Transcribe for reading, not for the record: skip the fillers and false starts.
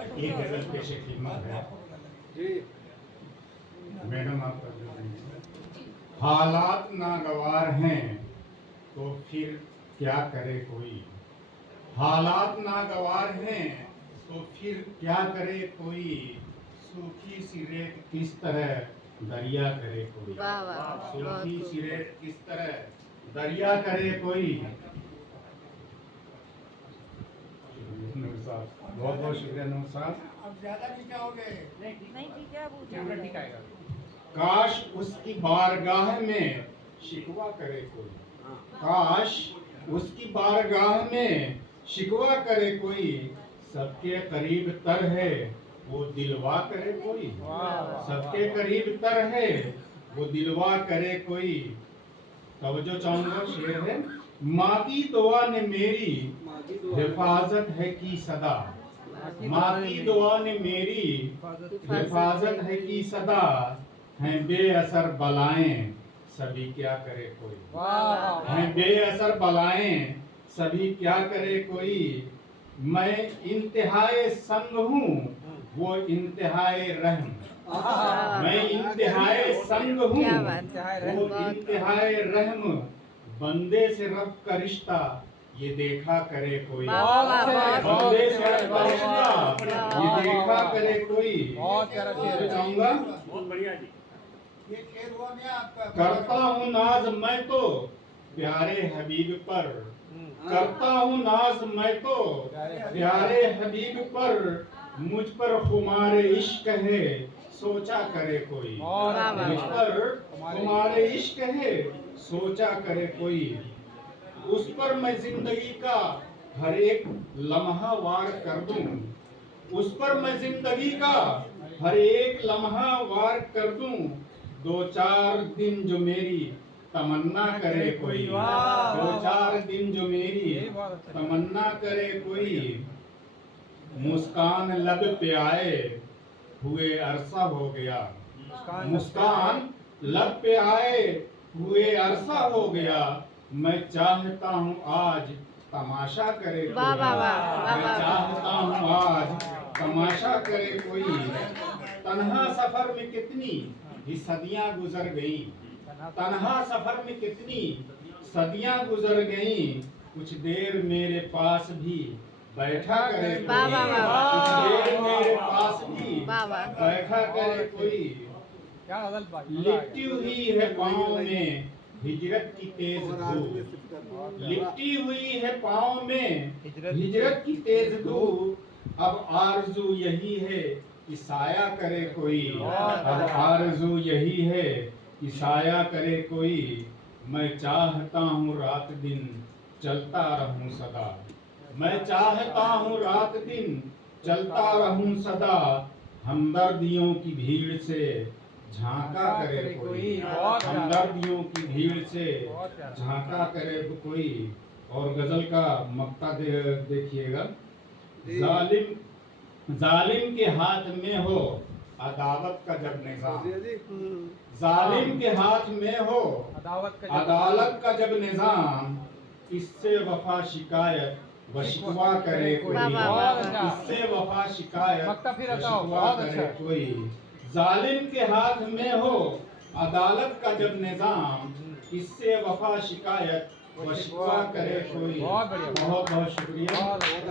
एक गजल पेश खिदमत है मैडम आप कर देंगे। हालात नागवार हैं तो फिर क्या करे कोई, हालात नागवार हैं तो फिर क्या करे कोई, सूखी सी रेत किस तरह दरिया करे कोई, सूखी सी रेत किस तरह दरिया करे कोई। बहुत बहुत शुक्रिया नूर साहब। अब ज्यादा नहीं चाहोगे? नहीं ठीक है, अब कैमरा ठीक आएगा। काश उसकी बारगाह में शिकवा करे कोई, काश उसकी बारगाह में शिकवा करे कोई, सबके करीब तर है वो दिलवा करे कोई, सबके करीब तर है वो दिलवा करे कोई। तवज्जो चाहूंगा, शेर है। माँ की दुआ ने मेरी हिफाजत है की सदा, माँ की दुआ ने मेरी हिफाजत है की सदा, हैं बेअसर बलाएं सभी क्या करे कोई, हैं बेअसर बलाएं सभी क्या करे कोई। मैं इंतहाए संग हूँ वो इंतहाए रहम, मैं इंतहाए संग हूँ वो इंतहाए रहम, बंदे से रब का रिश्ता ये देखा करे कोई, बंदे से रब का रिश्ता ये देखा करे कोई। बहुत प्यारा शेर है। चाहूंगा, बहुत बढ़िया जी। ये शेर हुआ मैं आपका करता हूँ नाज मैं तो प्यारे हबीब पर, करता हूँ नाज मैं तो प्यारे हबीब पर, मुझ पर खुमारे इश्क है सोचा करे कोई, मुझ पर खुमारे इश्क है सोचा करे कोई। उस पर मैं जिंदगी का हर एक लम्हा वार कर दूं, उस पर मैं जिंदगी का हर एक लम्हा वार कर दूं, दो चार दिन जो मेरी तमन्ना करे कोई, दो चार दिन जो मेरी तमन्ना करे कोई। मुस्कान लब पे आए हुए अरसा हो गया, मुस्कान लब पे आए हुए अरसा हो गया, मैं चाहता हूँ आज तमाशा करे कोई, मैं चाहता हूँ आज तमाशा करे कोई। तन्हा सफर में कितनी ही सदियां गुजर गई, तन्हा सफर में कितनी सदियां गुजर गई, कुछ देर मेरे पास भी बैठा करे कोई, कुछ देर मेरे पास भी बैठा करे कोई। लिपटी हुई है पाँव में हिजरत की तेज धूप, लिपटी हुई है पाँव में हिजरत की तेज धूप, अब आरज़ू यही है कि साया करे कोई, अब आरज़ू यही है कि साया करे कोई। मैं चाहता हूँ रात दिन चलता रहूं सदा, मैं चाहता हूँ रात दिन चलता रहूं सदा, हमदर्दियों की भीड़ से झांका करे कोई, हमदर्दियों की भीड़ से झांका करे कोई। और गजल का मक्ता देखिएगा। जालिम के हाथ में हो अदालत का जब निजाम, जालिम के हाथ में हो अदालत का जब निजाम, इससे वफा शिकायत व शिकवा करे कोई, इससे वफा शिकायत व शिकवा करे कोई। जालिम के हाथ में हो अदालत का जब निजाम, इससे वफा शिकायत व शिकवा करे कोई। बहुत बहुत शुक्रिया।